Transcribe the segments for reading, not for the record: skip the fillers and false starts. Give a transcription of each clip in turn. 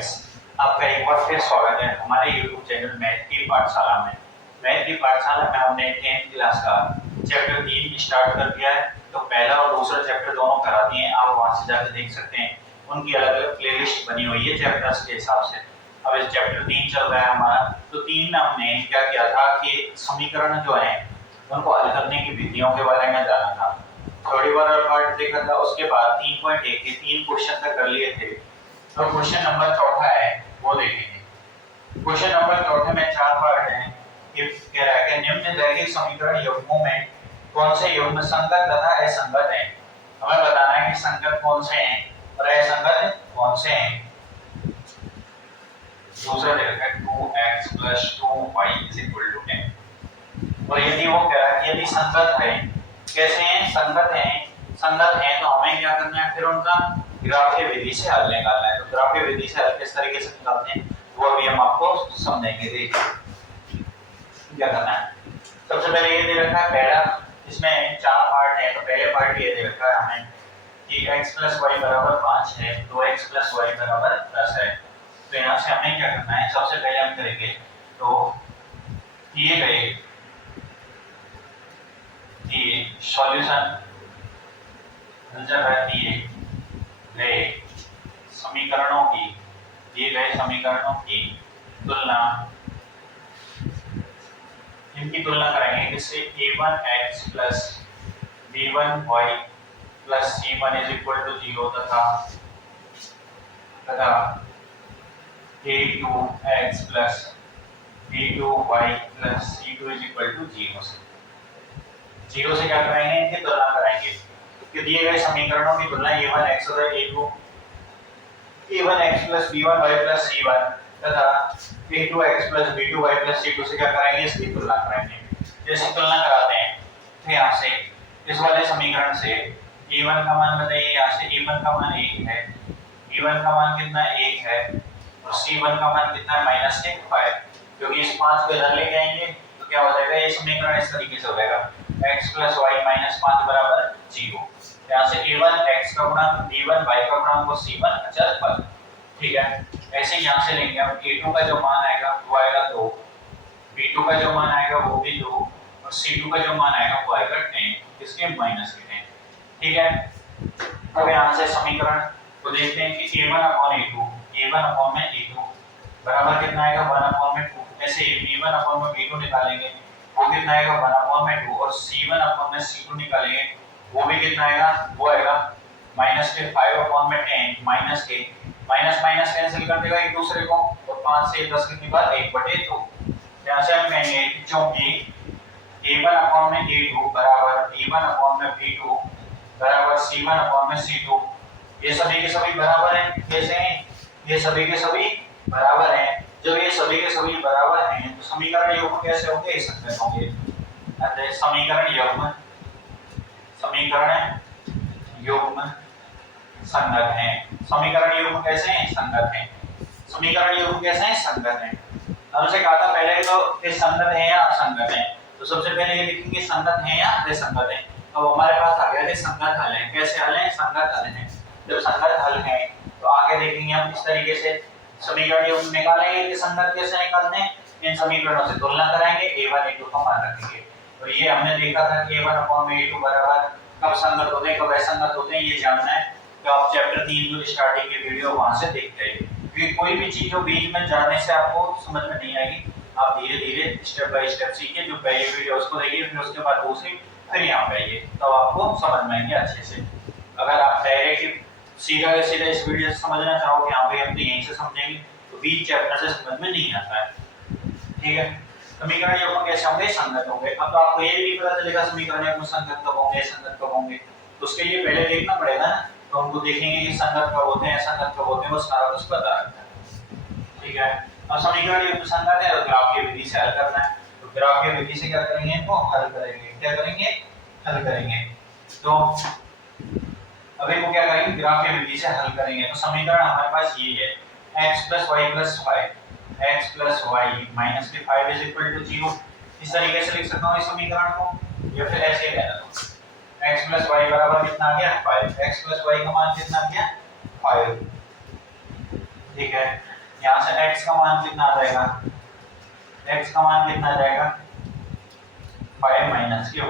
Friends, आपका एक बार फिर स्वागत है हमारे YouTube चैनल मैथ की पाठशाला में। मैथ की पाठशाला में हमने 10th क्लास का चैप्टर 3 स्टार्ट कर दिया है। तो पहला और दूसरा चैप्टर दोनों करा दिए हैं, आप वहां से जाकर देख सकते हैं। उनकी अलग अलग प्लेलिस्ट बनी हुई है चैप्टर्स के हिसाब से। अब इस चैप्टर 3 चल रहा है हमारा। तो 3 में हमने क्या किया था कि समीकरण जो है उनको हल करने की विधियों के बारे में जाना था। थोड़ी बार पार्ट देखा था, उसके बाद 3.1 के 3 क्वेश्चन तक कर लिए थे। तो क्वेश्चन नंबर चौथा है वो देखेंगे। क्वेश्चन नंबर चौथे में 4 पार्ट हैं। कह रहा है कि निम्न रैखिक समीकरण युग्मों में कौन से युग्म संगत तथा असंगत हैं। हमें बताना है कि संगत कौन से हैं और असंगत कौन से हैं। दूसरा देखा है 2x + 2y = 10। और यदि वो कह रहा है कि यदि संगत है, कैसे हैं, संगत हैं तो हमें क्या करना है, फिर उनका ग्राफीय विधि से हल निकालना है। तो ग्राफीय विधि से हल किस तरीके से निकालते हैं वो अभी हम आपको समझेंगे। देखिए क्या करना है। सबसे पहले ये दे रखा है पहला, इसमें 4 पार्ट है। तो पहले पार्ट ये दे रखा है हमें कि x + y = 5 है, 2x + y = 10 है। तो यहाँ से हमें क्या करना है, सबसे पहले हम करेंगे तो ये सॉल्यूशन अलजेब्रा दिए गए समीकरणों की तुलना, इनकी तुलना करेंगे जिससे a1x + b1y + c1 = 0 तथा a2x + b2y + c2 = 0 से क्या करेंगे, इनकी तुलना कराएंगे। कि दिए गए समीकरणों की तुलना a1x और a1x + b1y + c1 तथा a2x + b2y + c2 से क्या कराएंगे, इसकी तुलना कराएंगे। जैसे तुलना कराते हैं तो यहाँ से इस वाले समीकरण से a1 का मान बताइए। यहाँ से a1 का मान 1 है, b1 का मान कितना 1 है और c1 का मान कितना है -1 5। क्योंकि इस 5 को इधर लेके आएंगे तो क्या हो जाएगा, ये समीकरण इस तरीके से हो जाएगा x + y - 5 = 0। यहाँ से a1 x का गुणांक, b1 y का गुणांक और c1 अचर पद। ठीक है, ऐसे ही यहाँ से लेंगे हम a2 का जो मान आएगा वो आएगा 2, b2 का जो मान आएगा वो भी 2 और c2 का जो मान आएगा वो आएगा 10, इसके -10। ठीक है, अब यहाँ से समीकरण को देखते हैं कि a1/a2 बराबर कितना आएगा 1/2। ऐसे b1/b2 निकालेंगे वो कितना आएगा 1/2 और c1/c2 निकालेंगे वो भी कितना आएगा, वो आएगा -5/10 -k माइनस कैंसिल कर देगा एक दूसरे को और 5 से 10 कितनी बार 1/2। यहाँ से हम कहेंगे क्योंकि a1/a2 बराबर b1/b2 बराबर c1/c2 ये सभी के सभी बराबर हैं। कैसे हैं, ये सभी के सभी बराबर हैं। जब ये सभी के सभी बराबर हैं तो समीकरण युग्म कैसे होंगे, इस संगत होंगे। अतः समीकरण युग्म संगत हैं। समीकरण युग्म कैसे हैं, संगत हैं। समीकरण युग्म कैसे हैं, संगत हैं। हमसे कहा था पहले तो ये संगत है या असंगत है। तो सबसे पहले ये लिखेंगे संगत है या असंगत है। तो हमारे पास आ गया ये संगत हल है। कैसे हल है, संगत हल है। जब संगत हल है तो आगे देखेंगे हम इस तरीके से समीकरण युग्म निकालेंगे कि संगत कैसे निकालते हैं। इन समीकरणों से तुलना कराएंगे, a1 a2 का मान रखेंगे। और ये हमने देखा था कि a1/a2 बराबर कब संगत होते हैं कब असंगत होते हैं, ये जानना है तो आप चैप्टर 3 जो स्टार्टिंग की वीडियो वहां से देखते हैं। क्योंकि कोई भी चीज जो बीच में जानने से आपको समझ में नहीं आएगी, आप धीरे धीरे स्टेप बाय स्टेप सीखिए। जो पहली वीडियो उसको देखिए, फिर उसके बाद दूसरी, फिर यहाँ पे आइए, तब तो आपको समझ में आएंगे अच्छे से। अगर आप डायरेक्ट सीधा इस वीडियो से समझना चाहोगे, यहाँ पे हम तो यहीं से समझेंगे, तो बीच चैप्टर से समझ में नहीं आता है। ठीक है, समीकरण युग्म कैसे होंगे, संगत होंगे। अब तो आपको ये भी पता चलेगा समीकरण युग्म संगत कब होंगे, संगत कब होंगे। तो उसके लिए पहले देखना पड़ेगा ना। तो हमको देखेंगे कि संगत कब होते हैं, असंगत कब होते हैं, वो सारा कुछ पता रखना है। ठीक है, अब समीकरण युग्म संगत है तो ग्राफीय विधि से हल करना है। तो ग्राफीय विधि से क्या करेंगे, इनको हल करेंगे। क्या करेंगे, हल करेंगे। तो अभी को क्या करेंगे, ग्राफीय विधि से हल करेंगे। तो समीकरण हमारे पास ये है x + y + 5 x + y - 5 = 0। इस तरीके से लिख सकता हूँ इस समीकरण को, या फिर ऐसे ही रहना दो। x + y बराबर कितना आ गया 5, x + y का मान कितना आ गया 5। ठीक है, यहाँ से x का मान कितना आ जाएगा, x का मान कितना आ जाएगा 5 माइनस के y,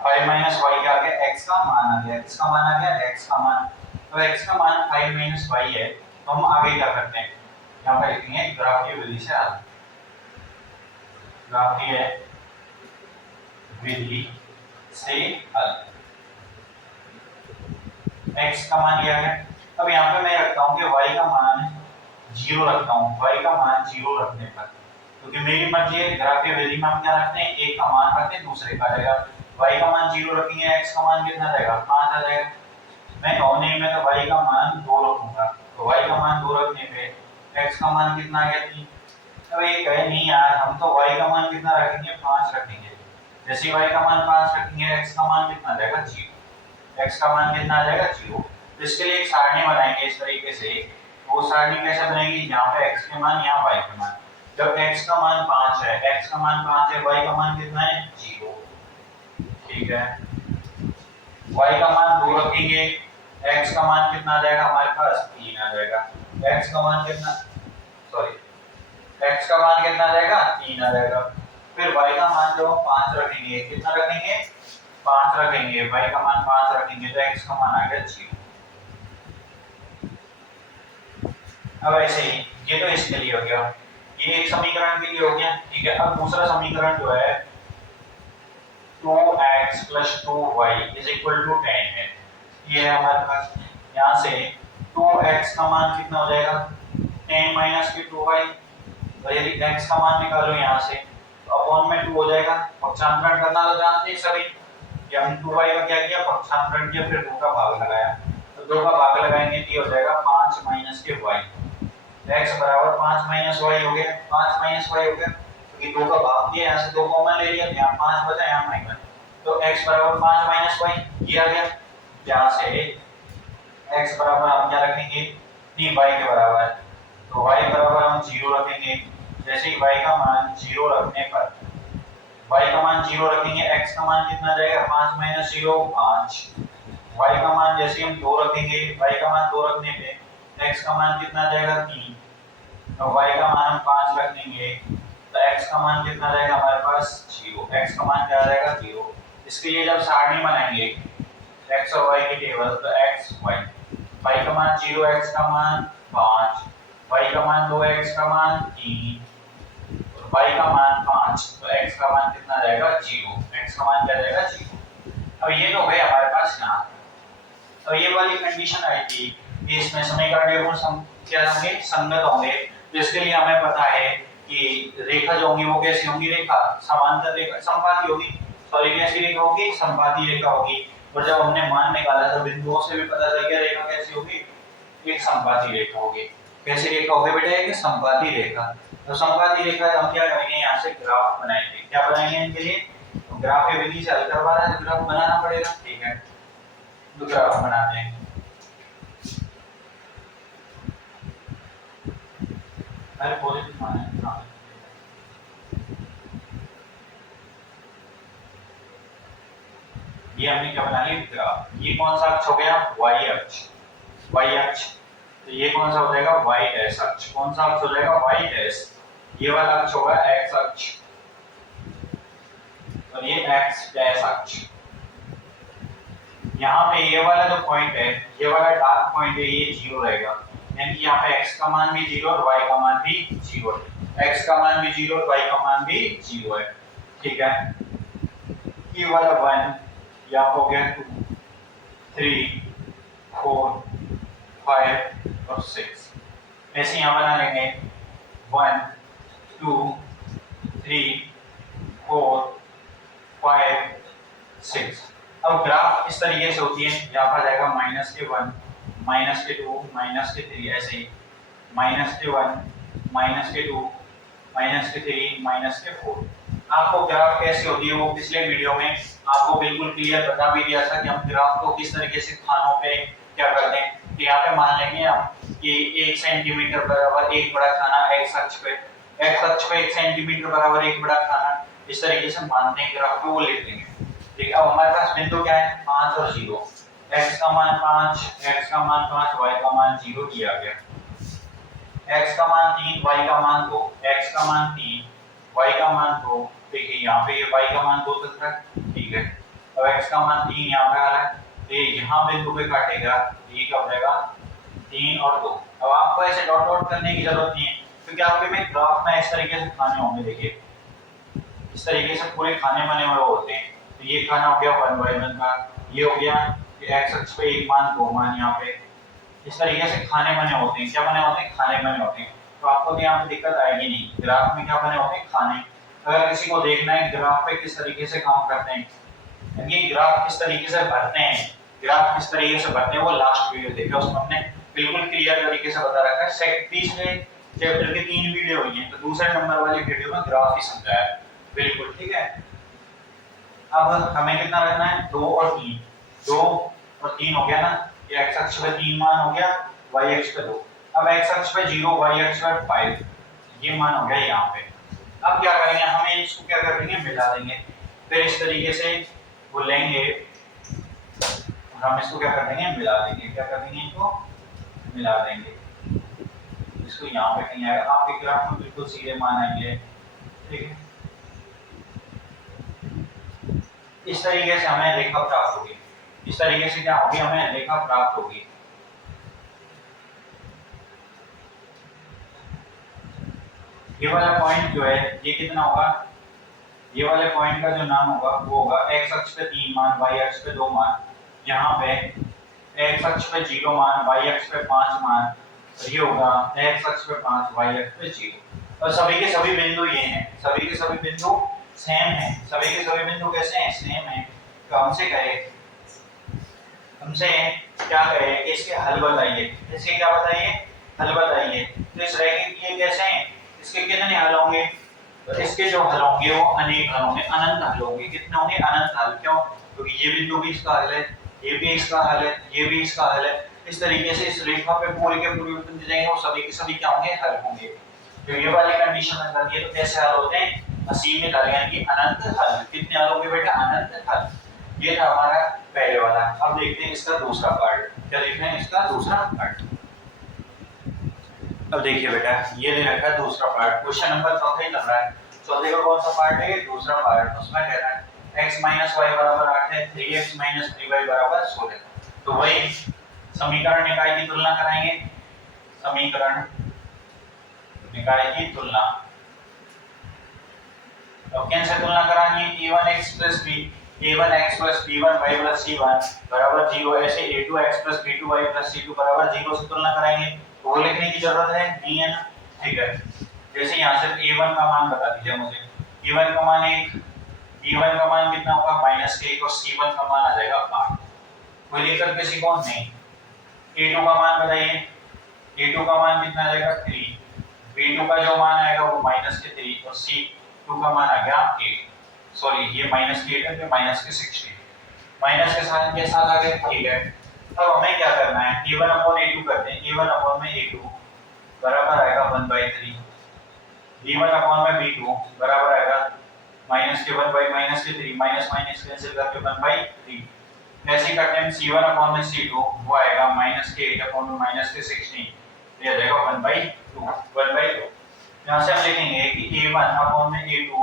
5 माइनस y क्या आ गया, x का मान आ गया, किसका मान आ गया, x का मान। तो x का मान 5 माइनस y है, तो हम आगे क्या करते हैं, यहाँ पर लिखेंगे ग्राफीय विधि से हल, ग्राफीय विधि से हल। x का मान दिया है, अब यहाँ पे मैं रखता हूँ कि y का मान 0 रखता हूँ, y का मान 0 रखने पर, क्योंकि मेरी मर्जी है, ग्राफीय विधि में हम क्या रखते हैं, एक का मान रखते हैं दूसरे का जाएगा, y का मान 0 रखेंगे, x का मान कितना जाएगा 5 आ जाएगा। मैं होने में तो y का मान 2 रखूंगा, तो y का मान 2 रखने पे x का मान कितना आ गया 3। अब ये कहे नहीं यार, हम तो y का मान कितना रखेंगे 5 रखेंगे, जैसे y का मान 5 रखेंगे x का मान कितना आ जाएगा 0, x का मान कितना आ जाएगा 0। तो इसके लिए एक सारणी बनाएंगे इस तरीके से, वो सारणी कैसे बनेगी, जहाँ पे x के मान यहाँ y के मान, जब x का मान 5 है, x का मान 5 है, y का मान कितना है 0, ठीक है। y का मान 2 रखेंगे, x का मान कितना आ जाएगा हमारे पास 3 आ जाएगा, x का मान कितना, सॉरी x का मान कितना आ जाएगा 3 आ जाएगा। फिर y का मान जो 5 रखेंगे, कितना रखेंगे 5 रखेंगे, y का मान 5 रखेंगे, तो x का मान आ गया 0। अब ऐसे ही ये तो इसके लिए हो गया, ये एक समीकरण के लिए हो गया, ठीक है। अब दूसरा समीकरण जो है 2x + 2y = 10 है, ये है हमारे पास। यहाँ से 2x का मान कितना हो जाएगा 10 - 2y, और यदि x का मान निकालो यहाँ से तो अपॉन में 2 हो जाएगा, पक्षांतरण करना तो जानते हैं सभी, कि हम 2y का क्या किया पक्षांतरण किया, फिर 2 का भाग लगाया, तो 2 का भाग लगाएंगे तो ये हो जाएगा 5 - y, x बराबर 5 - y हो गया, 5 - y हो गया, क्योंकि 2 का भाग किया, यहाँ से 2 कॉमन ले लिया, यहाँ 5 बचा, यहाँ माइनस, तो x बराबर 5 - y किया गया। यहाँ से x बराबर हम क्या रखेंगे नहीं y के बराबर, तो y बराबर हम 0 रखेंगे, जैसे ही y का मान 0 रखने पर, y का मान 0 रखेंगे, x का मान कितना जाएगा 5 - 0 5, y का मान जैसे हम 2 रखेंगे, y का मान 2 रखने पे x का मान कितना जाएगा 3, तो y का मान हम 5 रख देंगे, तो x का मान कितना जाएगा हमारे पास 0, x का मान क्या आ जाएगा 0। इसके लिए जब सारणी बनाएंगे x और y की टेबल, तो x y का मान 0, x का मान 5, y का मान 2, x का मान 3, y का मान 5, तो x का मान कितना जाएगा 0, x का मान क्या जाएगा 0। अब ये तो गए हमारे पास यहाँ, तो ये वाली कंडीशन आई थी कि इसमें समीकरण क्या होंगे संगत होंगे, तो इसके लिए हमें पता है कि रेखा जो होंगी वो कैसी होंगी, रेखा समांतर रेखा संपाती होगी, सॉरी कैसी रेखा होगी संपाती रेखा होगी। और जब हमने मान निकाला तो बिंदुओं से भी पता चल गया रेखा कैसी होगी, एक संपाती रेखा होगी। कैसी रेखा होगी बेटा, एक संपाती रेखा। तो संपाती रेखा हम क्या करेंगे, यहाँ से ग्राफ बनाएंगे, क्या बनाएंगे इनके लिए, तो ग्राफ की विधि से हल करवा रहे हैं तो ग्राफ बनाना पड़ेगा, ठीक है। तो ग्राफ बनाते हैं, अरे पॉजिटिव मान है, हाँ ये हमने क्या बना लिया ग्राफ। ये कौन सा अक्ष हो गया y अक्ष, y अक्ष, तो ये कौन सा हो जाएगा y डैश अक्ष, कौन सा अक्ष हो जाएगा y डैश, ये वाला अक्ष होगा x अक्ष, और ये x डैश अक्ष। यहाँ पे ये वाला जो पॉइंट है, ये वाला डार्क पॉइंट है, ये 0 रहेगा, यानी कि यहाँ पे x का मान भी 0 और y का मान भी 0 है, x का मान भी 0 और y का मान भी 0 है, ठीक है। ये वाला 1 यहाँ हो गया 2 3 4 5 और 6, ऐसे यहाँ बना लेंगे 1 2 3 4 5 6। अब ग्राफ इस तरीके से होती है, यहाँ पर जाएगा -1 -2 -3, ऐसे ही -1 -2 -3 -4। आपको ग्राफ कैसे होती है वो पिछले वीडियो में आपको बिल्कुल क्लियर बता भी दिया था कि हम ग्राफ को किस तरीके से खानों पे क्या करते हैं। तो यहाँ पे मान लेंगे हम कि 1 सेंटीमीटर बराबर एक बड़ा खाना x अक्ष पे 1 सेंटीमीटर बराबर एक बड़ा खाना, इस तरीके से मानते हैं ग्राफ को, वो लिख देंगे, ठीक है। अब हमारे पास बिंदु क्या है 5 और 0, x का मान 5, y का मान 0 दिया गया। x का मान 3, y का मान 2, x का मान 3, y का मान 2। देखिए यहाँ पे ये y का मान 2 तक है, ठीक है। अब x का मान 3 यहाँ पे आ रहा है, तो ये यहाँ बिंदु पे काटेगा, ये क्या हो जाएगा 3 और 2। अब आपको ऐसे डॉट डॉट करने की जरूरत नहीं है, क्योंकि आपके में ग्राफ में इस तरीके से खाने होंगे। देखिए इस तरीके से पूरे खाने बने हुए होते हैं। तो ये खाना हो गया 1/1 का, ये हो गया x अक्ष पे 1 मान 2 मान, यहाँ पे इस तरीके से खाने बने होते हैं। क्या बने होते हैं? खाने बने होते हैं। तो आपको तो यहाँ पे दिक्कत आएगी नहीं। ग्राफ में क्या बने होते हैं? खाने। अगर किसी को देखना है ग्राफ पे किस तरीके से काम करते हैं, यानी ग्राफ किस तरीके से भरते हैं, ग्राफ किस तरीके से भरते हैं, वो लास्ट वीडियो देखिए, उसमें हमने बिल्कुल क्लियर तरीके से बता रखा है। तीसरे चैप्टर की 3 वीडियो हुई है, तो दूसरे नंबर वाली वीडियो में ग्राफ ही समझाया है बिल्कुल, ठीक है। अब हमें कितना रखना है? 2 और 3, 2 और 3 हो गया ना, ये x अक्ष पे 3 मान हो गया, y अक्ष पे 2। अब x अक्ष पे 0, y अक्ष पे 5, ये मान हो गया यहाँ पे। अब क्या करेंगे, हमें इसको क्या कर देंगे? मिला देंगे। फिर इस तरीके से वो लेंगे, हम इसको क्या कर देंगे? मिला देंगे। क्या कर देंगे? इसको मिला देंगे। इसको यहाँ पे कहीं आएगा, आपके ग्राफ में बिल्कुल सीधे मान आएंगे, ठीक है। इस तरीके से हमें रेखा प्राप्त होगी। इस तरीके से क्या होगी? हमें रेखा प्राप्त होगी। ये वाला पॉइंट जो है ये कितना होगा? ये वाले पॉइंट का जो नाम होगा वो होगा x अक्ष पे 3 मान, y अक्ष पे 2 मान। यहाँ पे x अक्ष पे 0 मान, y अक्ष पे 5 मान, और ये होगा x अक्ष पे 5, y अक्ष पे 0। और सभी के सभी बिंदु ये हैं, सभी के सभी बिंदु सेम हैं। सभी के सभी बिंदु कैसे हैं? सेम हैं। तो हमसे कहे, हमसे क्या कहे कि इसके हल बताइए। इसके क्या बताइए? हल बताइए। तो इस रेखा के ये कैसे हैं? इसके कितने हल होंगे? तो इसके जो हल होंगे वो अनेक हल होंगे, अनंत हल होंगे। कितने होंगे? अनंत हल। क्यों? क्योंकि ये बिंदु भी इसका हल है, ये भी इसका हल है, ये भी इसका हल है। इस तरीके से इस रेखा पे पूरे के पूरे बिंदु जाएंगे, वो सभी के सभी क्या होंगे? हल होंगे। तो ये वाली कंडीशन अगर ये तो कैसे हल होते हैं? असीमित हल, यानी कि अनंत हल। कितने हल होंगे बेटा? अनंत हल। ये था हमारा पहले वाला। अब देखते हैं इसका दूसरा पार्ट। क्या देख रहे हैं? इसका दूसरा पार्ट। अब देखिए बेटा, ये दे रखा है दूसरा पार्ट। क्वेश्चन नंबर चौथा ही लग रहा है। चौथे का कौन सा पार्ट है? दूसरा पार्ट। उसमें कह रहा है x - y बराबर 8 है, 3x - 3y बराबर 16। तो वही समीकरण निकाय की तुलना कराएंगे। समीकरण निकाय की तुलना, तो कैसे तुलना करानी है? a1x + b, a1x + b1y + c1 बराबर 0। ऐसे a2x + b2y + c2 बराबर 0 से तुलना कराएंगे। तो वो लिखने की जरूरत है नहीं है ना, ठीक है। जैसे यहाँ से a1 का मान बता दीजिए मुझे। a1 का मान 1, b1 का मान कितना होगा? -1, और c1 का मान आ जाएगा 8। कोई दिक्कत किसी को? नहीं। a2 का मान बताइए। a2 का मान कितना आ जाएगा? 3। b2 का जो मान आएगा वो -3, और c2 का मान आ गया 8। सॉरी, ये -8 है, फिर -16। माइनस के साथ के साथ आ गए, ठीक है। अब हमें क्या करना है? a1/a2 करते हैं। a1/a2 बराबर आएगा 1/3। b1/b2 बराबर आएगा -1/-3, माइनस कैंसिल करके 1/3। ऐसे करते हैं c1/c2 वो आएगा -8/-16, ये आ जाएगा 1/2। यहाँ से हम लिखेंगे कि a1/a2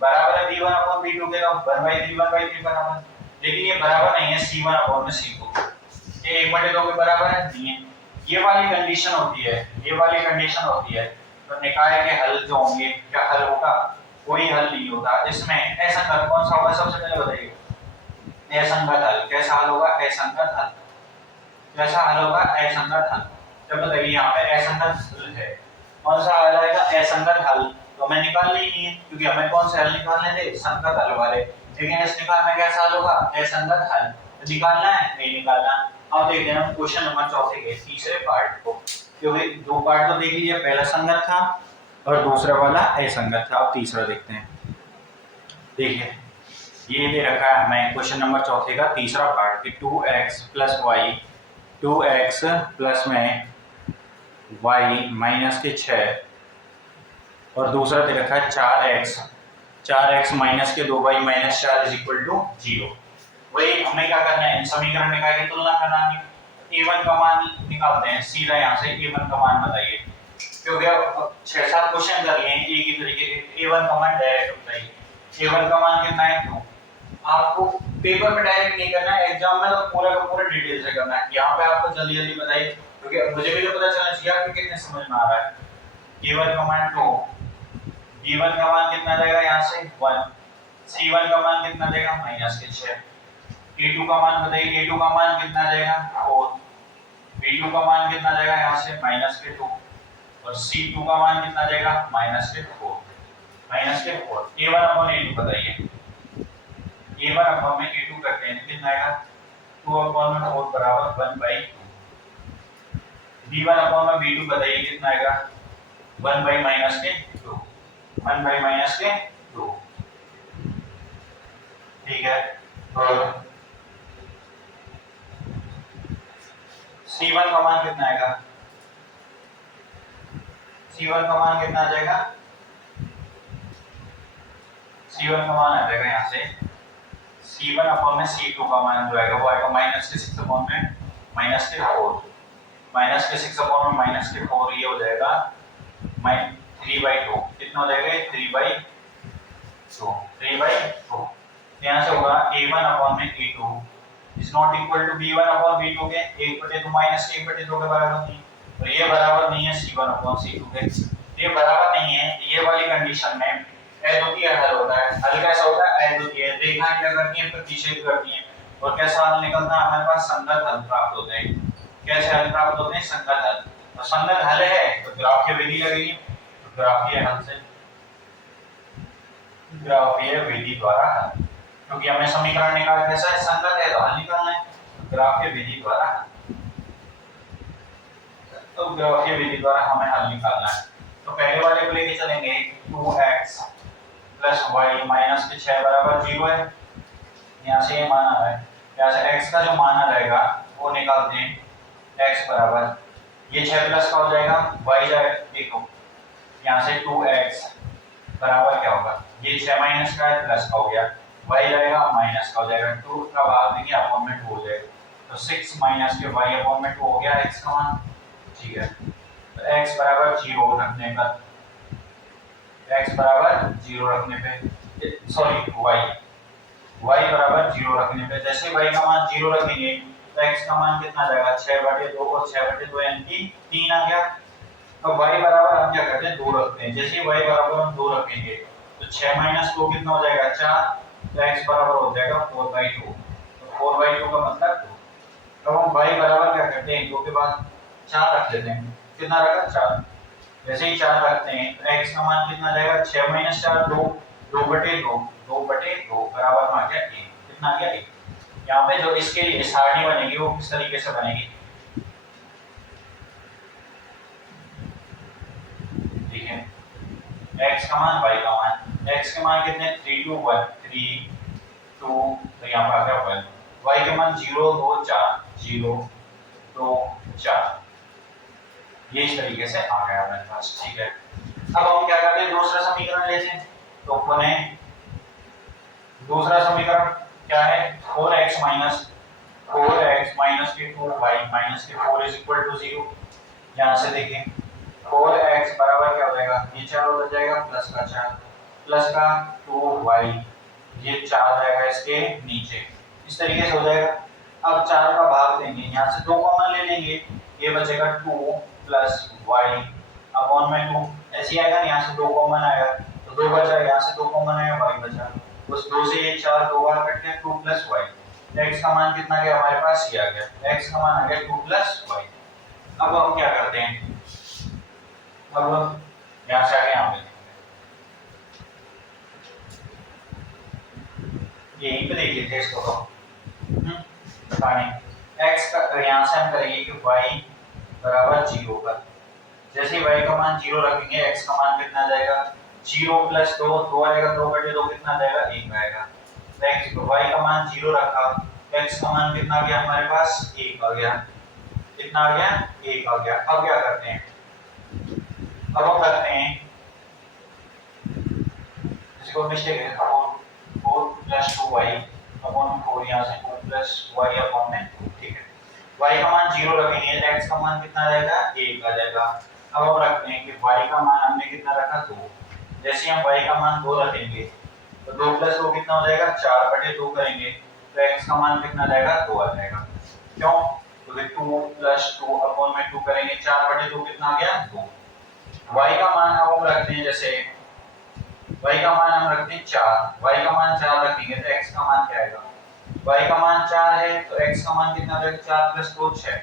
बराबर है b1/b2 के, 1/3 बराबर। लेकिन ये बराबर नहीं है c1/c2, ये 1/2 के बराबर है, नहीं है। ये वाली कंडीशन होती है, ये वाली कंडीशन होती है। तो निकाय के हल जो होंगे, क्या हल होगा? कोई हल नहीं होता इसमें। असंगत कौन सा होगा? सबसे पहले बताइए। असंगत हल। कैसा हल होगा? असंगत हल। कैसा हल होगा? असंगत हल। जब बताइए यहाँ पे असंगत हल है, कौन सा हल आएगा? असंगत हल। तो हमें निकालना ही नहीं है, क्योंकि हमें कौन से हल निकालने थे? संगत हल वाले। लेकिन इस निकाल में कैसा हल होगा? असंगत हल। तो निकालना है? नहीं निकालना। अब देखते हैं हम क्वेश्चन नंबर चौथे के तीसरे पार्ट को, क्योंकि दो पार्ट तो देख लीजिए, पहला संगत था और दूसरा वाला असंगत था। अब तीसरा देखते हैं। देखिए ये दे रखा है हमें क्वेश्चन नंबर चौथे का तीसरा पार्ट कि 2x + y, 2x प्लस में y -6, और दूसरा दे रखा है 4x, 4x - 2y - 4 = 0। वही हमें क्या करना है? समीकरण निकाय की तुलना करना है। a1 का मान निकालते हैं सीधा। यहाँ से a1 का मान बताइए। क्योंकि अब 6-7 क्वेश्चन कर लिए हैं एक ही तरीके के। a1 का मान डायरेक्ट बताइए। a1 का मान कितना है 2। आपको पेपर में डायरेक्ट नहीं करना है, एग्जाम में तो पूरा का पूरा डिटेल से करना है। यहाँ पे आपको जल्दी जल्दी बताइए, क्योंकि मुझे भी तो पता चलना चाहिए आपको कितने समझ में आ रहा है। a1 का मान 2, b1 का मान कितना जाएगा यहाँ से 1, c1 का मान कितना जाएगा -6, a2 का मान बताइए, a2 का मान कितना जाएगा 4, b2 का मान कितना जाएगा यहाँ से -2 और c2 का मान कितना जाएगा -4। a1 अपॉन a2 बताइए। a1 अपॉन में a2 करते हैं कितना आएगा 2 अपॉन में 4 बराबर 1/2। b1 अपॉन में b2 बताइए कितना आएगा 1/-2, 1/-2। ठीक है। और c1 का मान कितना आएगा, c1 का मान कितना आ जाएगा, c1 का मान आ जाएगा यहाँ से c1 अपॉन में c2 का मान जो आएगा वो आएगा -6 अपॉन में -4, -6 अपॉन में -4, ये हो जाएगा 3/2। कितना हो जाएगा 3/2। यहाँ से होगा a1 अपॉन में a2 is not equal to b1 upon b2 के 1/2 माइनस 1/2 के बराबर नहीं, और ये बराबर नहीं है c1 अपॉन c2 के। ये बराबर नहीं है, ये वाली कंडीशन में अद्वितीय हल होता है। हल कैसा होता है अद्वितीय, रेखाएं क्या करती हैं प्रतिच्छेद करती हैं, और कैसा हल निकलता है हमारे पास संगत हल प्राप्त होते हैं। कैसे हल प्राप्त होते हैं संगत हल। तो संगत हल है तो ग्राफीय विधि लगेगी, तो ग्राफीय हल से ग्राफीय विधि द्वारा हल, क्योंकि हमें समीकरण निकाल कैसा है संगत है तो हल निकालना है, ग्राफीय विधि द्वारा हल। तो ग्राफीय विधि द्वारा हमें हल निकालना है। तो पहले वाले को लेके चलेंगे 2x प्लस y माइनस के 6 बराबर 0 है। यहाँ से ये मान आ रहा है, यहाँ से x का जो मान आ जाएगा वो निकालते हैं। x बराबर ये 6 प्लस का हो जाएगा y जाएगा, देखो यहाँ से 2x बराबर क्या होगा, ये 6 माइनस का है प्लस का हो गया, y जाएगा माइनस का हो जाएगा, 2 का भाग देंगे अपॉन में 2 हो जाएगा, तो 6 माइनस के y अपॉन में 2 हो गया x का मान। ठीक है, तो x बराबर 0 रखने पर, x बराबर 0 रखने पे सॉरी y बराबर 0 रखने पे जैसे y का मान 0 रखेंगे तो x का मान कितना जाएगा 6/2 और 6/2 यानी कि 3 आ गया। तो y बराबर हम क्या करते हैं 2 रखते हैं, जैसे y बराबर हम 2 रखेंगे तो 6 - 2 कितना हो जाएगा 4, तो x बराबर हो जाएगा 4/2। तो 4/2 का मतलब 2। तो हम y बराबर क्या करते हैं 2 के बाद 4 रख लेते हैं, कितना रखा 4, जैसे ही 4 रखते हैं तो x का मान कितना जाएगा 6 - 4 2, 2/2 बराबर में आ गया 1, कितना आ गया 1। यहाँ पे जो इसके लिए सारणी बनेगी वो किस तरीके से बनेगी, ठीक है, x का मान y का मान, x के मान कितने 3 2 1 3 2, तो यहाँ पर आ गया 1, y के मान 0 2 4 0 2 4, ये इस तरीके से आ गया हमारे पास। ठीक है, अब हम क्या करते हैं दूसरा समीकरण लेते हैं। तो अपने दूसरा समीकरण क्या है 4x माइनस के 2y माइनस के 4 इज इक्वल टू 0। यहाँ से देखिए 4x बराबर क्या हो जाएगा, ये 4 हो जाएगा प्लस का 4 प्लस का 2y, ये 4 जाएगा इसके नीचे, इस तरीके से हो जाएगा। अब 4 का भाग देंगे, यहाँ से 2 कॉमन ले लेंगे, ये बचेगा 2 प्लस y अपॉन में 2, ऐसे ही आएगा, यहाँ से 2 कॉमन आएगा तो 2 बचा, यहाँ से 2 कॉमन आएगा y बचा, उस 2 से ये 4 दो बार कट गया 2 प्लस y, x का मान कितना गया हमारे पास ये आ गया, x का मान आ गया 2 प्लस y। अब हम क्या करते हैं, अब यहाँ से आगे यहाँ पे यहीं पे देख लीजिए इसको, तो बताने x का यहाँ से हम करेंगे कि y बराबर 0 पर, जैसे ही y का मान 0 रखेंगे x का मान कितना जाएगा 0 प्लस 2 2 आएगा, 2/2 कितना जाएगा 1 आएगा। तो x y का मान 0 रखा, x का मान कितना आ गया हमारे पास 1 आ गया, कितना आ गया 1 आ गया। अब क्या करते हैं, अब हम करते हैं इसको मिस्टेक है 4 प्लस 2y अपॉन 4, यहाँ से 4 प्लस y अपॉन में 2। ठीक है, y का मान 0 रखेंगे, x का मान कितना आ जाएगा 1 आ जाएगा, अब हम रखते हैं कि y का मान हमने कितना रखा 2। जैसे हम y का मान 2 रखेंगे तो 2 + 2 कितना हो जाएगा 4/2 करेंगे तो x का मान कितना जाएगा 2 आ जाएगा। क्यों? क्योंकि 2 + 2 अपॉन में 2 करेंगे 4/2 कितना आ गया 2। y का मान अब हम रखते हैं जैसे y का मान हम रखते हैं 4। y का मान 4 रखेंगे तो x का मान क्या आएगा? y का मान 4 है तो x का मान कितना आ जाएगा 4 + 2 6।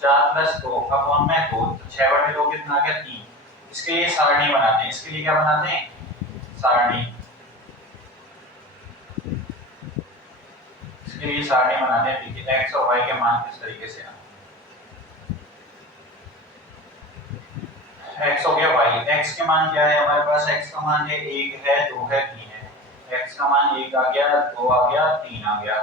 4 + 2 अपॉन में 2 तो 6/2 कितना आ गया 3। इसके लिए सारणी बनाते हैं। इसके लिए क्या बनाते हैं? सारणी। इसके लिए सारणी बनाते हैं। ठीक है, x और y के मान किस तरीके से x हो गया y। x के मान क्या है हमारे पास? x का मान है 1 है 2 है 3 है। x का मान 1 आ गया 2 आ गया 3 आ गया।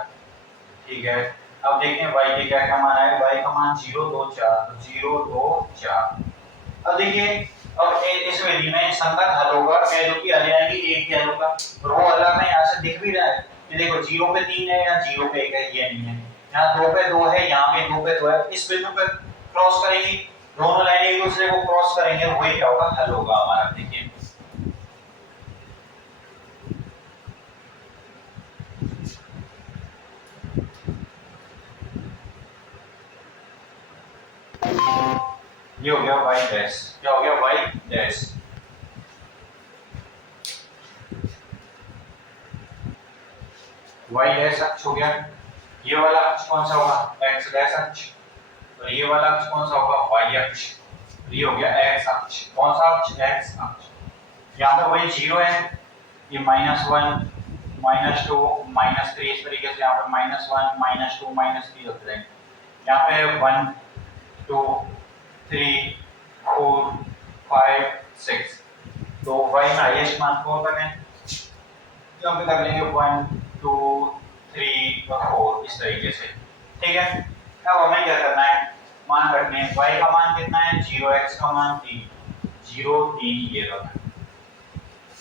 ठीक है, अब देखते हैं y के क्या क्या मान आए। y का मान 0 2 4 तो 0 2 4। अब देखिए अब इस विधि में संगत हल होगा। वैल्यू की हल आएगी एक ही हल होगा और वो अलग में यहाँ से दिख भी रहा है कि देखो 0 पे 3 है या 0 पे 1 है, ये नहीं है। यहाँ 2 पे 2 है, यहाँ पे 2 पे 2 है। इस बिंदु पे क्रॉस करेंगे, दोनों लाइनें एक दूसरे को क्रॉस करेंगे, वही क्या होगा? हल होगा हमारा। देखिए ये हो गया y डैश। क्या हो गया? y dash. y डैश अक्ष हो गया। ये वाला अक्ष कौन सा होगा? x डैश अक्ष। और ये वाला अक्ष कौन सा होगा? y अक्ष। ये हो गया x अक्ष। कौन सा अक्ष? x अक्ष। यहाँ पे वही 0 है, ये -1 -2 -3 इस तरीके से यहाँ पे -1 -2 -3 होते रहेंगे। यहाँ पे 1 2 3 4 5 6 तो y में हाईएस्ट मान 4 तक है। यहाँ पे कर लेंगे 1 2 3 और 4 इस तरीके से। ठीक है, अब हमें क्या करना है? मान रखने हैं। y का मान कितना है? 0, x का मान 3 0 3 ये रखना।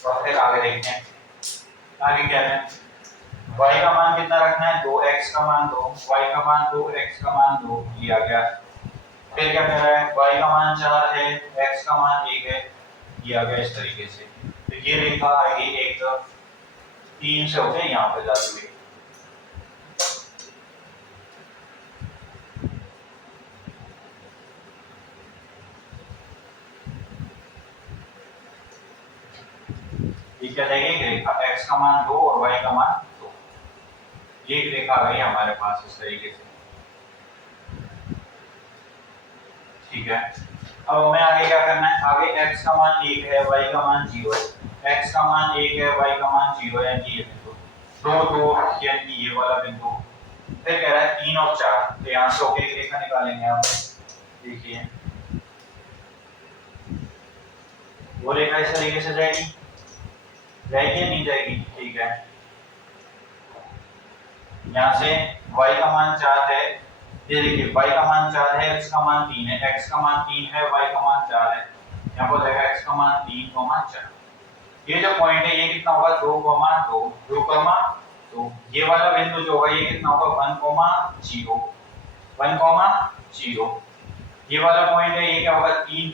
और फिर आगे देखते हैं आगे क्या है। y का मान कितना रखना है? 2, x का मान 2, y का मान 2, x का मान 2 ये आ गया। फिर क्या कह रहा है? y का मान 4 है, x का मान 1 है, ये आ गया इस तरीके से। तो ये रेखा आएगी एक 3 से होते यहाँ पे जाती हुई। ये क्या जाएगी? एक रेखा x का मान 2 और y का मान 2। ये एक रेखा आ गई हमारे पास इस तरीके से। ठीक है, अब हमें आगे क्या करना है? आगे x का मान 1 है, y का मान 0 है। x का मान 1 है, y का मान 0 है, ये बिंदु 2 2 यानी ये वाला बिंदु। फिर कह रहा है 3 और 4 तो यहाँ से होके एक रेखा निकालेंगे आप। देखिए वो रेखा इस तरीके से जाएगी, जाएगी या नहीं जाएगी? ठीक है, यहाँ से y का मान 4 है, ये देखिए y का मान 4 है, x का मान 3 है, x का मान 3 है, y का मान 4 है। यहाँ पर रहेगा x का मान 3, 4। ये जो पॉइंट है ये कितना होगा? 2, 2 2, 2। ये वाला बिंदु जो होगा ये कितना होगा? 1, 0 1, 0। ये वाला पॉइंट है ये क्या होगा? 3,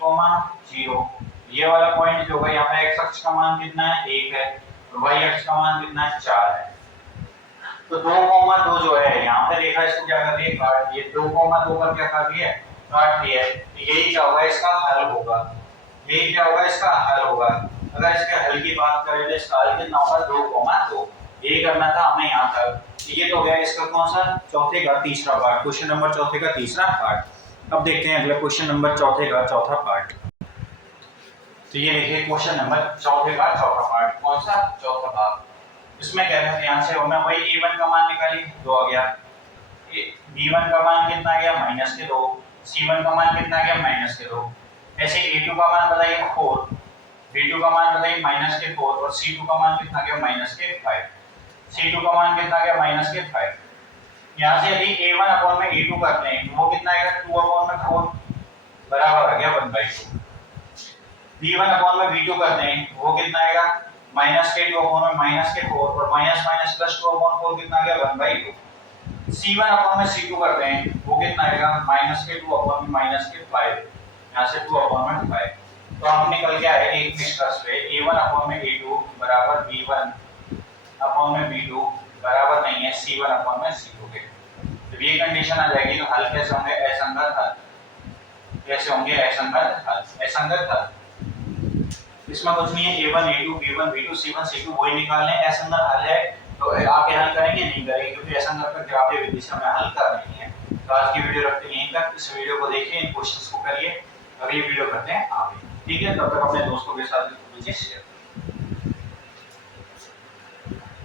0। ये वाला पॉइंट जो होगा यहाँ पे x अक्ष का मान कितना है? 1 है और y अक्ष का मान कितना है? 4 है। तो 2, 2 जो है यहाँ पे रेखा इसको क्या कर रही है? काट दिए। 2, 2 पर क्या कर रही है? काट दिया है। तो यही क्या होगा? इसका हल होगा। यही क्या होगा? इसका हल होगा। अगर इसके हल की बात करें तो इसका हल कितना होगा? 2, 2। यही करना था हमें यहाँ तक। ये तो हो गया इसका कौन सा? चौथे का तीसरा पार्ट। क्वेश्चन नंबर चौथे का तीसरा पार्ट। अब देखते हैं अगला क्वेश्चन नंबर चौथे का चौथा पार्ट। तो ये देखिए क्वेश्चन नंबर चौथे का चौथा पार्ट। कौन सा? चौथा भाग। इसमें कह रहे हैं ध्यान से हमें वही a1 का मान निकालिए, 2 आ गया। b1 का मान कितना आ गया? -2। c1 का मान कितना आ गया? -2। ऐसे a2 का मान बताइए 4, b2 का मान बताइए -4 और c2 का मान कितना आ गया? -5। c2 का मान कितना आ गया? -5। यहाँ से यदि a1 अपॉन में a2 करते हैं वो कितना आएगा? 2 अपॉन में 4 बराबर आ गया 1/2। b1 अपॉन में b2 करते हैं वो कितना आएगा? -2 अपॉन में -4 और माइनस माइनस प्लस 2 अपॉन 4 कितना आ गया? 1/2। c1 अपॉन में c2 करते हैं वो कितना आएगा? -2 अपॉन में -5। यहाँ से 2/5। तो हम निकल के आए एक निष्कर्ष पे A1/A2 बराबर B1/B2 बराबर नहीं है C1/C2 के। जब ये कंडीशन आ जाएगी तो हल कैसे होंगे? असंगत हल। कैसे होंगे? असंगत हल। असंगत हल इसमें कुछ नहीं है, A1 A2 B1 B2 C1 C2 वही निकालने हैं। असंगत हल है तो आप हल करेंगे? नहीं करेंगे, क्योंकि असंगत का ग्राफीय विधि से हमें हल करना नहीं है। तो आज की वीडियो रखते हैं यहीं तक। इस वीडियो को देखिए, इन क्वेश्चंस को करिए, अगली वीडियो करते हैं आगे। ठीक है, तब तक अपने दोस्तों के साथ शेयर